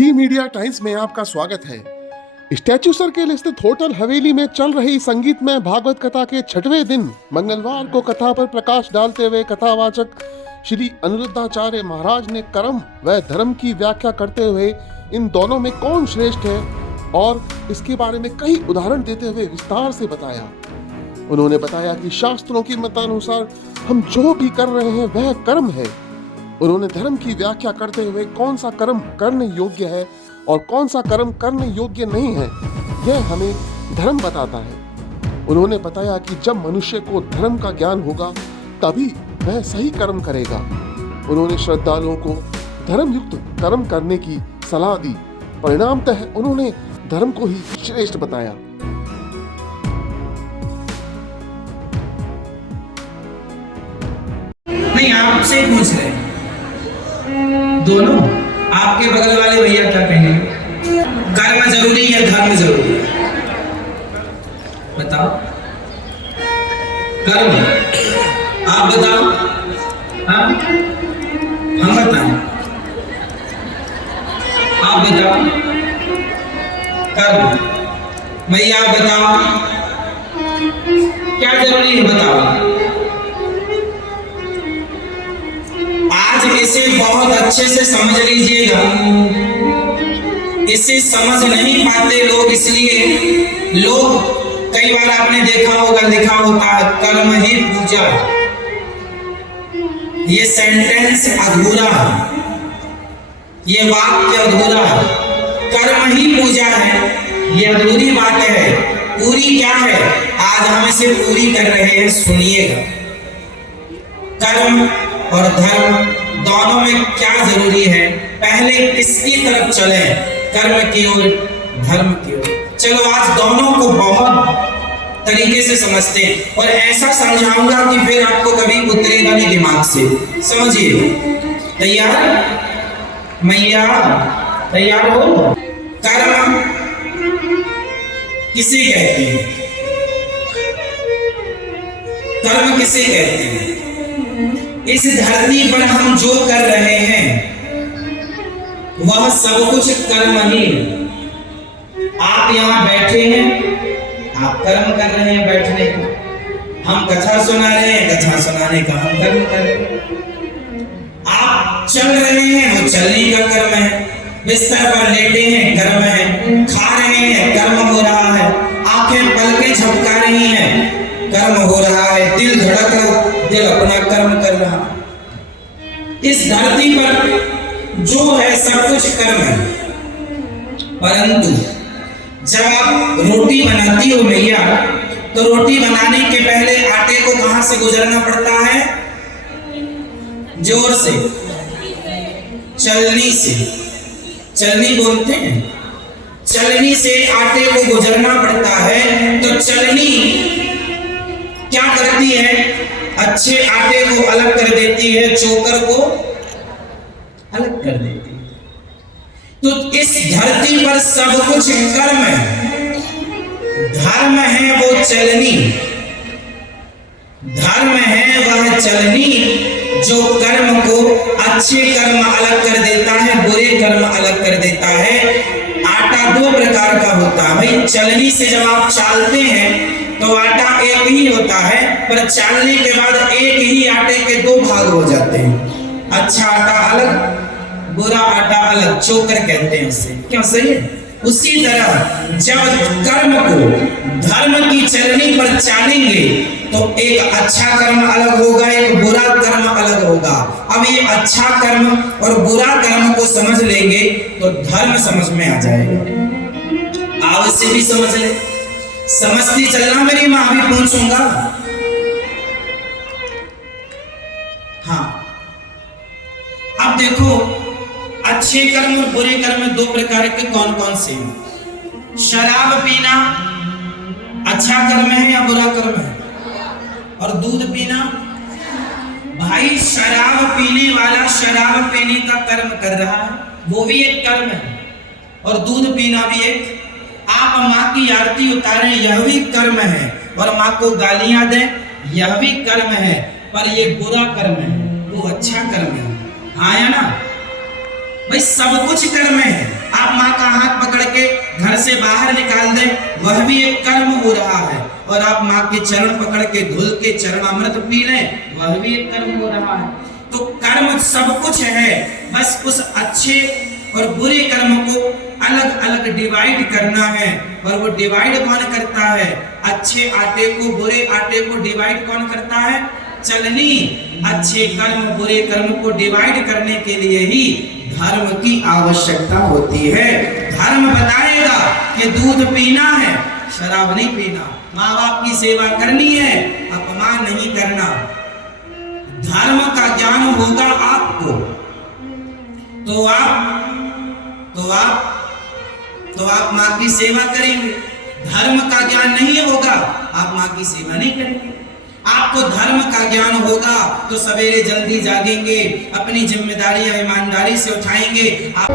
दी media times में आपका स्वागत है। स्टैच्यू सर्किल स्थित होटल हवेली में चल रही संगीतमय भागवत कथा के 6वें दिन मंगलवार को कथा पर प्रकाश डालते हुए कथावाचक श्री अनिरुद्धाचार्य महाराज ने कर्म व धर्म की व्याख्या करते हुए इन दोनों में कौन श्रेष्ठ है और इसके बारे में कई उदाहरण देते हुए विस्तार से बताया। उन्होंने बताया कि शास्त्रों की मतानुसार हम जो भी कर रहे हैं वह कर्म है। उन्होंने धर्म की व्याख्या करते हुए कौन सा कर्म करने योग्य है और कौन सा कर्म करने योग्य नहीं है, यह हमें धर्म बताता है। उन्होंने बताया कि जब मनुष्य को धर्म का ज्ञान होगा तभी वह सही कर्म करेगा। उन्होंने श्रद्धालुओं को धर्म युक्त कर्म करने की सलाह दी। परिणामतः उन्होंने धर्म को ही श्रेष्ठ बताया। नहीं, आपसे पूछ रहे हैं दोनों, आपके बगल वाले भैया क्या कहेंगे? कर्म जरूरी है, धर्म जरूरी है? बताओ। कर्म आप बताओ। हाँ, हम बताएं, आप बताओ। कर्म भैया आप बताओ, क्या जरूरी है बताओ। आज इसे बहुत अच्छे से समझ लीजिएगा। इसे समझ नहीं पाते लोग, इसलिए लोग कई बार आपने देखा होगा लिखा होता है कर्म ही पूजा। ये सेंटेंस अधूरा है, ये वाक्य अधूरा है। कर्म ही पूजा है, ये अधूरी बात है। पूरी क्या है, आज हम इसे पूरी कर रहे हैं, सुनिएगा। कर्म और धर्म दोनों में क्या जरूरी है, पहले किसकी तरफ चले, कर्म की ओर, धर्म की ओर। चलो आज दोनों को बहुत तरीके से समझते हैं और ऐसा समझाऊंगा कि फिर आपको कभी उतरेगा नहीं दिमाग से। समझिए, तैयार? मैया तैयार हो? कर्म किसे कहते हैं? कर्म किसे कहते हैं? इस धरती पर हम जो कर रहे हैं वह सब कुछ कर्म ही है। आप यहाँ बैठे हैं, आप कर्म कर रहे हैं बैठने का। हम कथा सुना रहे हैं, कथा सुनाने का हम कर्म कर रहे हैं। आप चल रहे हैं, वो चलने का कर्म है। बिस्तर पर लेटे हैं, कर्म है। खा रहे हैं, कर्म हो रहा है। आंखें पलकें झपका रही हैं, कर्म हो रहा है। दिल धड़क रहा, दिल अपना कर्म कर रहा। इस धरती पर जो है सब कुछ कर्म है। परंतु जब आप रोटी बनाती हो भैया, तो रोटी बनाने के पहले आटे को कहां से गुजरना पड़ता है? जोर से, चलनी से। चलनी बोलते हैं, चलनी से आटे को गुजरना पड़ता है। तो चलनी क्या करती है? अच्छे आटे को अलग कर देती है, चोकर को अलग कर देती है। तो इस धरती पर सब कुछ कर्म है। धर्म है वो चलनी, धर्म है वह चलनी जो कर्म को, अच्छे कर्म अलग कर देता है, बुरे कर्म अलग कर देता है। आटा दो प्रकार का होता है भाई। चलनी से जब आप चालते हैं तो आटा एक ही होता है, पर चालने के बाद एक ही आटे के दो भाग हो जाते हैं। अच्छा आटा अलग, बुरा आटा अलग, चोकर कहते हैं इसे। क्यों? सही है। उसी तरह जब कर्म को धर्म की चलनी पर चालेंगे तो एक अच्छा कर्म अलग होगा, एक बुरा कर्म अलग होगा। अब ये अच्छा कर्म और बुरा कर्म को समझ लेंगे तो धर्म समझ में आ जाएगा। आप इसे भी समझ ले। समझती चलना मेरी मां, भी पूछूंगा। हाँ, अब देखो अच्छे कर्म और बुरे कर्म दो प्रकार के कौन कौन से हैं? शराब पीना अच्छा कर्म है या बुरा कर्म है? और दूध पीना? भाई शराब पीने वाला शराब पीने का कर्म कर रहा है, वो भी एक कर्म है। और दूध पीना भी एक। आप माँ की आरती उतारें, यह भी कर्म है। और माँ को गालियां दें, यह भी कर्म है। पर ये बुरा कर्म है, वो अच्छा कर्म है। हाँ या ना भाई? सब कुछ कर्म है। आप माँ का हाथ पकड़ के घर से बाहर निकाल दें, वह भी एक कर्म हो रहा है। और आप माँ के चरण पकड़ के धुल के चरणामृत पी लें, वह भी एक कर्म हो रहा है। तो कर्म सब कुछ है, बस उस अच्छे और बुरे कर्म को अलग अलग डिवाइड करना है। और वो डिवाइड कौन करता है? अच्छे आटे को बुरे आटे को डिवाइड कौन करता है? चलनी। अच्छे कर्म बुरे कर्म को डिवाइड करने के लिए ही धर्म की आवश्यकता होती है। धर्म बताएगा कि दूध पीना है, शराब नहीं पीना, माँ बाप की सेवा करनी है, अपमान नहीं करना। धर्म का ज्ञान होगा आपको तो आप माँ की सेवा करेंगे। धर्म का ज्ञान नहीं होगा, आप माँ की सेवा नहीं करेंगे। आपको धर्म का ज्ञान होगा तो सवेरे जल्दी जागेंगे, अपनी जिम्मेदारियां ईमानदारी से उठाएंगे। आप